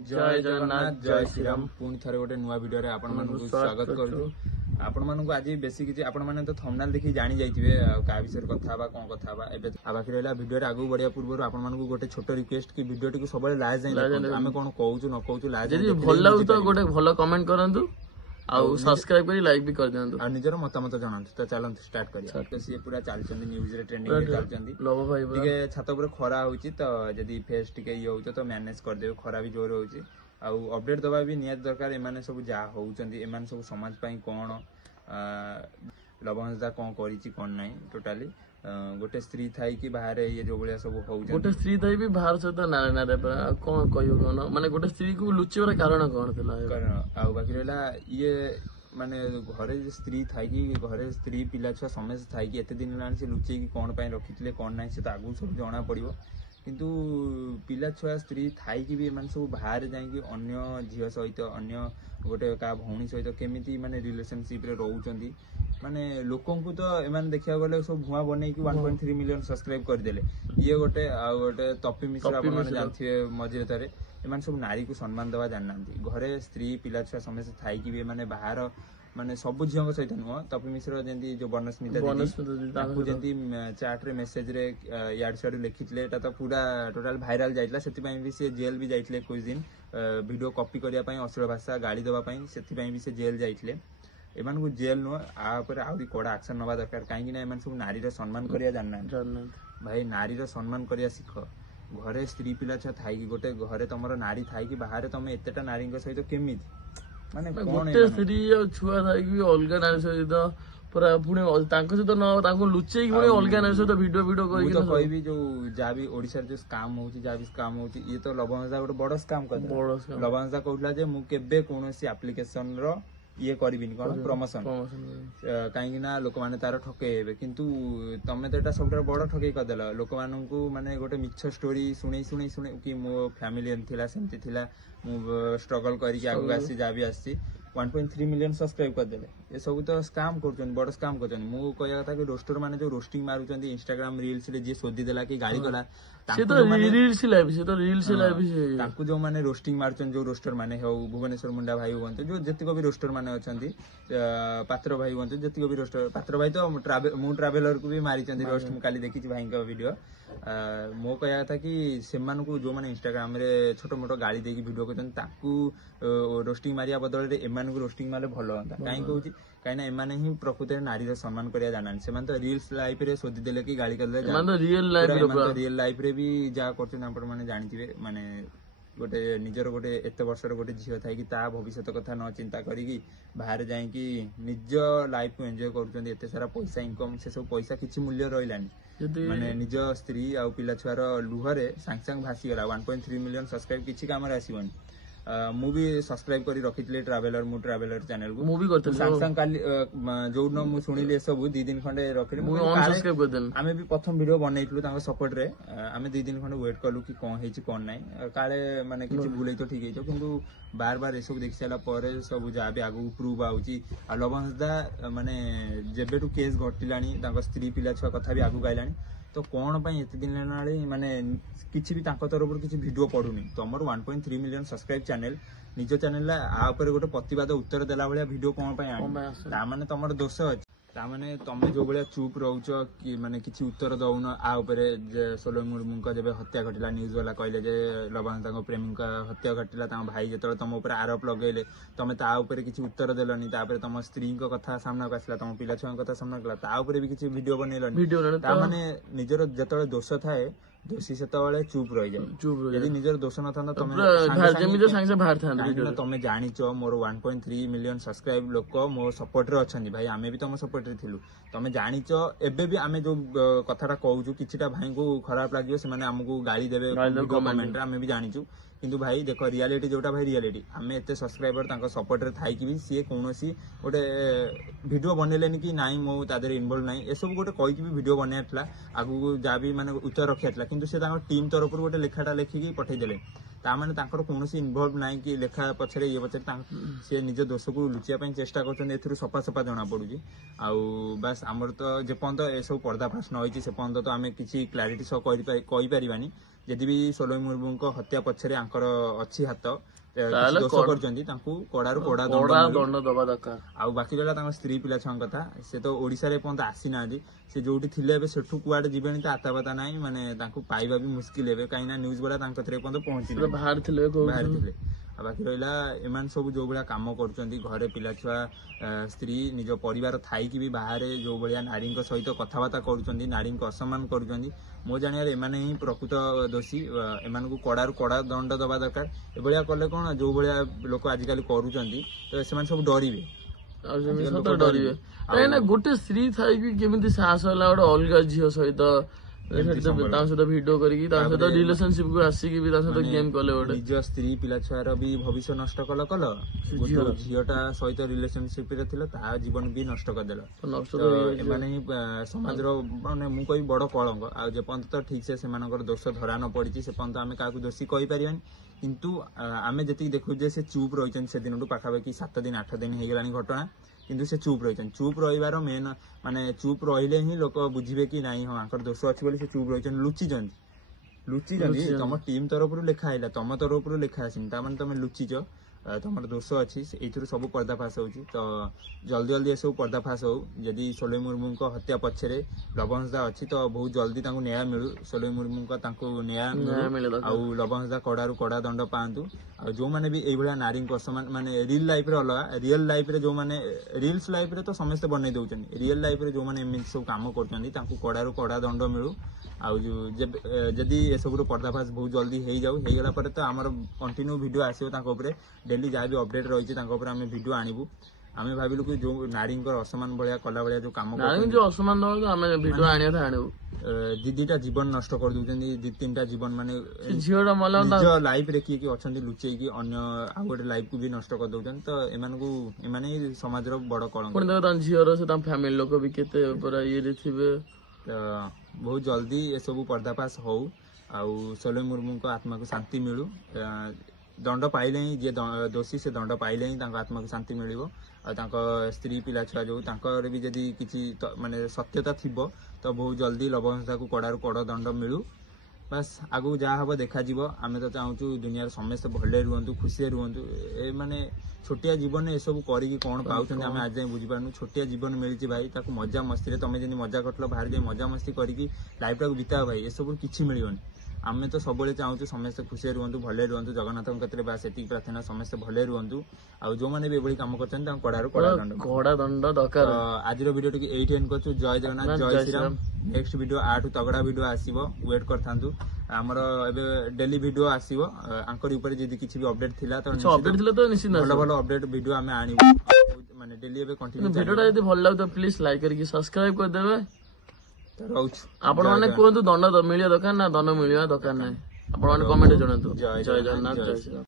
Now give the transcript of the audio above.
जय जगन्नाथ जय श्रीराम पुणी थे गोटे नुआ वीडियो आपण मानक स्वागत करूँ आपण मानक आज बेसी किसी आपण माने तो थंबनेल देखि जानि जाइथिबे का विषय कथा बा कोन कथा बा एबे बाकी रहला वीडियो आगु बढ़िया पूर्व आपण मानक गोटे छोट रिक्वेस्ट कि वीडियो टी सब लाज जाइन आमे कोन कहूछु न कहूछु लाज जदी भल लागु तो गोटे भल कमेंट करंतु आउ सब्सक्राइब करी लाइक भी कर दियंतु आ निजर मतामत जणांतु तो चलंतु स्टार्ट करिया तो सी पूरा चलचंदी न्यूज रे ट्रेंडिंग रे चलचंदी लोभ भाई टिके छात ऊपर खरा होउची तो जदी फेस टिके इ होउतो तो मैनेज कर देबे खरा भी जोर होउची आउ अपडेट दबा भी नियत दरकार एमाने सब जा होउचंदी एमाने सब समाज पई कोन लवंगदा कोन करिची कोन नाही टोटली गोटे स्त्री थाई कि बाहर ये जो बलिया सब होउचंदी गोटे स्त्री थाई भी बाहर से तो नारे नारे पर कोन कहियो कोन माने गोटे स्त्री को लुचिवर कारण कोन थिला आउ बाकी रहला ये माने घरे स्त्री थाई कि घरे स्त्री पिला छुआ समस्त थाई कि एते दिन लान से लुचै कि कोन पई रखितले कोन नाही से तो आगु सब जणा पड़िबो किंतु पिला छुआ स्त्री थाई कि भी माने सब बाहर जाई कि अन्य झियो सहित अन्य गोटे का भौणी सहित केमिति माने रिलेशनशिप रे रहउचंदी माने लोकन को तो एमान देखिया गले सब भुआ बनै कि 1.3 मिलियन सब्सक्राइब कर देले ये गोटे आ गोटे तपी मिश्रा आपण माने जानथिए मझिरे तरे एमान सब नारी को सम्मान देवा जाननांती घरे स्त्री पिला छुआ समस्त थाई कि भी माने बाहर माने सब झियो सहित नुह तपी मिश्र जेंती जो बनस्मिता ताकू जेंती चैट रे मेसेज रे याड साड लिखितले एटा तो पूरा टोटल वायरल जाइतला सेति पई भी से जेल भी जाइतले कुछ दिन वीडियो कॉपी करिया पई अश्लील भाषा गाली देवा पई सेति पई भी से जेल जाइतले एमान को जेल नुह आ ऊपर आउरी कोडा एक्शन नबा दरकार काहे ना एमान सब नारी रे सम्मान करिया जानना भाई नारी रे सम्मान करिया सिख घरे स्त्री पिला छा थाई कि गोटे घरे तमरो नारी थाई कि बाहर तमे एतेटा नारी के सहित केमिति माने गोटे स्त्री छुआ थाई कि अलगा नारी सहित पूरा पुणे तांको सहित न तांको लुचै कि पुणे अलगा नारी सहित वीडियो करि तो कोई भी जो जा भी ओडिसा जो स्कैम होउची जा भी स्कैम होउची ये तो लवंगजा गोटे बड़ स्कैम कर लवंगजा कहउला जे मु केबे कोनोसी एप्लीकेशन रो ये करिबिन कोन प्रमोशन काहेकि ना लोक माने तार ठकेबे किंतु तमे तो एटा सबटा बड़ ठकेई कर देला लोक माननकु माने गोटे मिछ स्टोरी सुनै कि मो फैमिली एन थिला सेंती थिला मु स्ट्रगल करी कि आगु आसी जा भी आसी 1.3 मिलियन सब्सक्राइब कर देले ये सब तो स्कैम करछन बड़ स्कैम करछन मु कहया था कि रोस्टर माने जो रोस्टिंग मारुचंदी इंस्टाग्राम रील्स रे जे सोदी देला कि गाड़ी कला से तो रील्स लाइव तांकु जो माने रोस्टिंग मारुचन जो रोस्टर माने हो भुवनेश्वर मुंडा भाई होंत जो जतिको भी रोस्टर माने अछंती पात्र भाई होंत जतिको भी रोस्टर पात्र भाई तो मु ट्रैवलर को भी मारिचंदी रोस्ट मु काली देखि भाई का वीडियो मो कहया था कि सेमान को जो माने इंस्टाग्राम रे छोटो मोटो गाड़ी देकी वीडियो करछन ताकू रोस्टिंग मारिया बदल रे एमान को रोस्टिंग माले भलो होता काई कहउची काई ना एमाने ही प्रकृति रे नारी रे सम्मान करिया जानन सेमान तो रील्स लाइफ रे सोदी देले कि गाड़ी करले एमान तो रियल लाइफ रे भी जा करछन आपण माने जानिथिबे माने गोटे निजर गोटे एते वर्षर गोटे झियो थाई कि ता भविष्यत कथा न चिंता करी कि बाहर जाई कि निज लाइफ को एन्जॉय करूचंदी एते सारा पैसा इनकम से सब पैसा किछि मूल्य रहिलानी माने निज स्त्री आ पिला छुआर लुहरे सांग सांग भासी गला 1.3 मिलियन सब्सक्राइब किछि काम रे आसीबनी मु भी सब्सक्राइब करी रखितले ट्रैवलर चैनल को मु भी करते सांग सांग काली जो न मु सुनिले सब 2 दिन खंडे रखिले मु अनसब्सक्राइब कर देन आमे भी प्रथम वीडियो बनैतलु तांको सपोर्ट रे आमे 2 दिन खंडे वेट करलु कि कोन हेछि कोन नै काले माने किछि भूलै तो ठीक हेछो किंतु बार बार ए सब देखि साला परे सब जा भी आगु प्रूव आउची आ लवंगदा माने जेबेटु केस घटिलानी तांको स्त्री पिला छुआ कथा भी आगु गाइलानी तो कौन पाई एते दिन नाले माने किछि भी तांको तरफ किछि वीडियो पडुनी तमर 1.3 मिलियन सब्सक्राइब चैनल निज चैनल ला आ ऊपर गोटे प्रतिवाद उत्तर देला भलिया वीडियो कोन पाई आनी ता माने तमर दोष अछि ता माने तमे जो भलिया चुप रहउचो कि माने किछि उत्तर दउन आ ऊपर जे सोलो मुर्मु का जेबे हत्या घटिला न्यूज वाला कहले जे लवंगदा को प्रेमी का हत्या घटिला ता भाई जेतले तम ऊपर आरोप लगेले तमे ता ऊपर किछि उत्तर देलनी ता ऊपर तम स्त्री को कथा सामना आसला तम पिला छुआ कथा सामना कला ता ऊपर भी किछि वीडियो बनेलनी ता माने निजर जेतले दोष थाए दोषी सेतबेले चुप रहि जाय यदि निजर दोष न थांदा तमे जेमिते सांगे बाहर थांदा तमे जानिचो मोर 1.3 मिलियन सब्सक्राइब लोक मो सपोर्ट रे अछंदी भाई आमे भी तम सपोर्ट रे थिलु तमे जानिचो एबे भी आमे जो कथाटा कहउछु किछिटा भाई को खराब लागियो से माने हमकु गाली देबे कमेंट रे आमे भी जानिचु किंतु भाई देखो रियलिटी जोटा भाई रियलिटी आमे एते सब्सक्राइबर तांको सपोर्ट रे थाई कि भी सी कोनोसी गोटे वीडियो बनेलेनी कि नाई मो तादर इन्वॉल्व नाई ए सब गोटे कहि कि भी वीडियो बनेयतला आगु जा भी माने उत्तर रखियतला किंतु से तांको टीम तरफ गोटे लेखाटा लेखिकी पठै देले ता माने तांकर कोनोसी इन्वॉल्व नाई कि लेखा पछरे ये पछरे तां से निज दोष को लुचिया पई चेष्टा करछन एथुरु सफा सफा जणा पडुजी आउ बस हमर तो जे पंत ए सब पर्दा फास न होईची से पंत तो आमे किछि क्लैरिटी सो कहि परिबानी ଯଦି ବି ସୋଲୋମ ମୁର୍ମୁଙ୍କ ହତ୍ୟା ପଛରେ ଆଙ୍କର ଅଛି ହାତ, ତାହେଲେ ଦୋଷ କରୁଛନ୍ତି, ତାଙ୍କୁ କଡାରୁ କଡା ଦଣ୍ଡ ଦବା ଦରକାର। ଆଉ ବାକି ରହିଲା ତାଙ୍କ ସ୍ତ୍ରୀ ପିଲା ଛୁଆଙ୍କ କଥା, ସେ ତ ଓଡିଶାରେ ଏପର୍ଯ୍ୟନ୍ତ ଆସିନାହାନ୍ତି, ସେ ଯୋଉଠି ଥିଲେ ଏବେ ସେଠୁ କୁଆଡେ ଯିବେଣି ତ ଆତାପାତା ନାହିଁ, ମାନେ ତାଙ୍କୁ ପାଇବା ବି ମୁସ୍କିଲ ଏବେ, କାହିଁକି ନା ନ୍ୟୁଜ ଗୁଡା ତାଙ୍କ କତିରେ ଏପର୍ଯ୍ୟନ୍ତ ପହଞ୍ଚିନି, ବାହାରିଥିଲେ। ଆଉ ବାକି ରହିଲା ଏମାନେ ସବୁ ଯୋଉ ଭଳିଆ କାମ କରୁଛନ୍ତି, ଘରେ ପିଲା ଛୁଆ ସ୍ତ୍ରୀ ନିଜ ପରିବାର ଥାଇକି ବି ବାହାରେ ଯୋଉ ଭଳିଆ ନାରୀଙ୍କ ସହିତ କଥାବାର୍ତ୍ତା କରୁଛନ୍ତି, ନାରୀଙ୍କୁ ଅସମ୍ମାନ କରୁଛନ୍ତି, ମୋ ଜାଣିବାରେ ଏମାନେ ହିଁ ପ୍ରକୃତ ଦୋଷୀ। ଏମାନଙ୍କୁ କଡାରୁ କଡା ଦଣ୍ଡ ଦବା ଦରକାର। ଏଭଳିଆ କଲେ କଣ, ଯୋଉ ଭଳିଆ ଲୋକ ଆଜିକାଲି କରୁଛନ୍ତି ତ ସେମାନେ ସବୁ ଡରିବେ, ଡରିବେ। କାହିଁକି ନା ଗୋଟେ ସ୍ତ୍ରୀ ଥାଇକି କେମିତି ସାହସ ହେଲା ଗୋଟେ ଅଲଗା ଝିଅ ସହିତ ତାଙ୍କ ସହିତ ଭିଡିଓ କରିକି ତାଙ୍କ ସହିତ ରିଲେସନସିପ କୁ ଆସିକି ବି ତାଙ୍କ ସହିତ ଗେମ୍ କଲେ, ଗୋଟେ ନିଜ ସ୍ତ୍ରୀ ପିଲା ଛୁଆର ବି ଭବିଷ୍ୟ ନଷ୍ଟ କଲ, ଝିଅଟା ସହିତ ରିଲେସନସିପ ରେ ଥିଲା ତା ଜୀବନ ବି ନଷ୍ଟ କରିଦେଲ। ଏମାନେ ହିଁ ସମାଜର ମାନେ ମୁଁ କହିବି ବଡ କଳଙ୍କ। ଆଉ ଯେପର୍ଯ୍ୟନ୍ତ ଠିକ ସେ ସେମାନଙ୍କର ଦୋଷ ଧରା ନ ପଡିଛି ସେ ପର୍ଯ୍ୟନ୍ତ ଆମେ କାହାକୁ ଦୋଷୀ କହିପାରିବାନି। କିନ୍ତୁ ଆମେ ଯେତିକି ଦେଖୁଛୁ ଯେ ସେ ଚୁପ୍ ରହିଛନ୍ତି ସେଦିନଠୁ, ପାଖାପାଖି 7 ଦିନ 8 ଦିନ ହେଇଗଲାଣି ଘଟଣା, କିନ୍ତୁ ସେ ଚୁପ୍ ରହିଛନ୍ତି। ଚୁପ୍ ରହିବାର ମେନ୍ ମାନେ ଚୁପ୍ ରହିଲେ ହିଁ ଲୋକ ବୁଝିବେ କି ନାଇଁ ହଁ ଆଙ୍କର ଦୋଷ ଅଛି ବୋଲି ସେ ଚୁପ୍ ରହିଛନ୍ତି। ଲୁଚିଛନ୍ତି ତମ ଟିମ୍ ତରଫରୁ ଲେଖା ହେଇଲା, ତମ ତରଫରୁ ଲେଖା ଆସିନି, ତାମାନେ ତମେ ଲୁଚିଛ, ତମର ଦୋଷ ଅଛି, ଏଇଥିରୁ ସବୁ ପର୍ଦ୍ଦାଫାଶ ହଉଛି। ତ ଜଲ୍ଦି ଏସବୁ ପର୍ଦ୍ଦାଫାଶ ହଉ। ଯଦି ସୋଲେମ ମୁର୍ମୁଙ୍କ ହତ୍ୟା ପଛରେ ଲବଣଦା ଅଛି ତ ବହୁତ ଜଲ୍ଦି ତାଙ୍କୁ ନ୍ୟାୟ ମିଳୁ, ସୋଲେମ ମୁର୍ମୁଙ୍କ ତାଙ୍କୁ ନ୍ୟାୟ ମିଳୁ, ଆଉ ଲବଣଦା କଡାରୁ କଡା ଦଣ୍ଡ ପାଆନ୍ତୁ। ଆଉ ଯୋଉମାନେ ବି ଏଇଭଳିଆ ନାରୀଙ୍କ ଅସମ୍ମାନ, ମାନେ ରିଲ୍ ଲାଇଫରେ ଅଲଗା, ରିଅଲ ଲାଇଫରେ ଯୋଉମାନେ ରିଲ୍ସ ଲାଇଫରେ ତ ସମସ୍ତେ ବନେଇ ଦଉଛନ୍ତି, ରିଅଲ ଲାଇଫରେ ଯୋଉମାନେ ଏମିତି ସବୁ କାମ କରୁଛନ୍ତି ତାଙ୍କୁ କଡାରୁ କଡା ଦଣ୍ଡ ମିଳୁ। ଆଉ ଯଦି ଏସବୁର ପର୍ଦ୍ଦାଫାଶ ବହୁତ ଜଲ୍ଦି ହେଇଗଲା ପରେ ତ ଆମର କଣ୍ଟିନ୍ୟୁ ଭିଡିଓ ଆସିବ ତାଙ୍କ ଉପରେ, ଡେଲି ଯାହା ବି ଅପଡେଟ୍ ରହିଛି ତାଙ୍କ ଉପରେ ଆମେ ଭିଡିଓ ଆଣିବୁ। ଆମେ ଭାବିଲୁ କି ଯୋଉ ନାରୀଙ୍କର ଅସମ୍ମାନ ଭଳିଆ କଲା ଭଳିଆ ଯୋଉ କାମ ଅସମ୍ମାନ ଆମେ ଭିଡିଓ ଆଣିବୁ, ଦିଦିଟା ଜୀବନ ନଷ୍ଟ କରିଦଉଛନ୍ତି, 2-3ଟା ଜୀବନ, ମାନେ ଝିଅଟା ନିଜ ଲାଇଫରେ କିଏ ଅଛନ୍ତି ଲୁଚେଇକି ଅନ୍ୟ ଆଉ ଗୋଟେ ଲାଇଫକୁ ବି ନଷ୍ଟ କରିଦଉଛନ୍ତି। ତ ଏମାନେ ହିଁ ସମାଜର ବଡ କଳଙ୍କ। ଝିଅର ସେ ତାଙ୍କ ଫ୍ୟାମିଲି ଲୋକ ବି କେତେ ପୁରା ଇଏରେ ଥିବେ। ତ ବହୁତ ଜଲ୍ଦି ଏସବୁ ପର୍ଦ୍ଦାଫାଶ ହଉ, ଆଉ ସୋଲେମ ମୁର୍ମୁଙ୍କ ଆତ୍ମାକୁ ଶାନ୍ତି ମିଳୁ। ଦଣ୍ଡ ପାଇଲେ ହିଁ, ଯିଏ ଦୋଷୀ ସେ ଦଣ୍ଡ ପାଇଲେ ହିଁ ତାଙ୍କ ଆତ୍ମାକୁ ଶାନ୍ତି ମିଳିବ। ଆଉ ତାଙ୍କ ସ୍ତ୍ରୀ ପିଲା ଛୁଆ ଯୋଉ ତାଙ୍କର ବି ଯଦି କିଛି ମାନେ ସତ୍ୟତା ଥିବ ତ ବହୁତ ଜଲ୍ଦି ଲବଣଦାକୁ କଡାରୁ କଡା ଦଣ୍ଡ ମିଳୁ। ବାସ୍ ଆଗକୁ ଯାହା ହବ ଦେଖାଯିବ। ଆମେ ତ ଚାହୁଁଛୁ ଦୁନିଆରେ ସମସ୍ତେ ଭଲରେ ରୁହନ୍ତୁ, ଖୁସିରେ ରୁହନ୍ତୁ। ମାନେ ଛୋଟିଆ ଜୀବନରେ ଏସବୁ କରିକି କଣ ପାଉଛନ୍ତି ଆମେ ଆଜି ଯାଏଁ ବୁଝିପାରୁନୁ। ଛୋଟିଆ ଜୀବନ ମିଳିଛି ଭାଇ, ତାକୁ ମଜା ମସ୍ତିରେ ତମେ ଯେମିତି ମଜା କରିଥିଲ ବାହାରେ ଯାଇ ମଜା ମସ୍ତି କରିକି ଲାଇଫଟାକୁ ବିତାଅ ଭାଇ, ଏସବୁ କିଛି ମିଳିବନି। ଆମେ ତ ସବୁବେଳେ ଚାହୁଁଛୁ ସମସ୍ତେ ଖୁସିରେ ରୁହନ୍ତୁ, ଭଲରେ ରୁହନ୍ତୁ। ଜଗନ୍ନାଥଙ୍କ କ୍ଷେତ୍ରରେ ବାସ୍ ଏତିକି ପ୍ରାର୍ଥନା, ସମସ୍ତେ ଭଲରେ ରୁହନ୍ତୁ। ଆଉ ଯୋଉମାନେ ବି ଏଭଳି କାମ କରୁଛନ୍ତି ତାଙ୍କୁ କଡାରୁ କଡା ଦଣ୍ଡ ଦରକାର। ଆଜିର ଭିଡିଓ ଟିକେ ଏଇଠି ଏଣ୍ଡ କରୁଛୁ। ଜୟ ଜଗନ୍ନାଥ, ଜୟ ଶ୍ରୀରାମ। ନେକ୍ସଟ ଭିଡିଓ ଆଠୁ ତଗଡା ଭିଡିଓ ଆସିବ, ୱେଟ୍ କରିଥାନ୍ତୁ। ଆମର ଏବେ ଡେଲି ଭିଡିଓ ଆସିବ। ଆଙ୍କର ଉପରେ ଯଦି କିଛି ବି ଅପଡେଟ ଥିଲା ତ ଭଲ ଅପଡେଟ ଭିଡିଓ ଆମେ ଆଣିବୁ। ମାନେ ଡେଲି ଏବେ କଣ୍ଟିନ୍ୟୁ। ଭିଡିଓଟା ଯଦି ଭଲ ଲାଗୁଥିବ ପ୍ଲିଜ ଲାଇକ୍ କରିକି ସବସ୍କ୍ରାଇବ କରିଦେବେ। ରହୁଛୁ। ଆପଣ ମାନେ କୁହନ୍ତୁ ଦଣ୍ଡ ମିଳିବା ଦରକାର ନା ଦଣ୍ଡ ମିଳିବା ଦରକାର ନାହିଁ, ଆପଣ ମାନେ କମେଣ୍ଟ ଜଣାନ୍ତୁ। ଜୟ ଜଗନ୍ନାଥ, ଜୟ ଶ୍ରୀରାମ।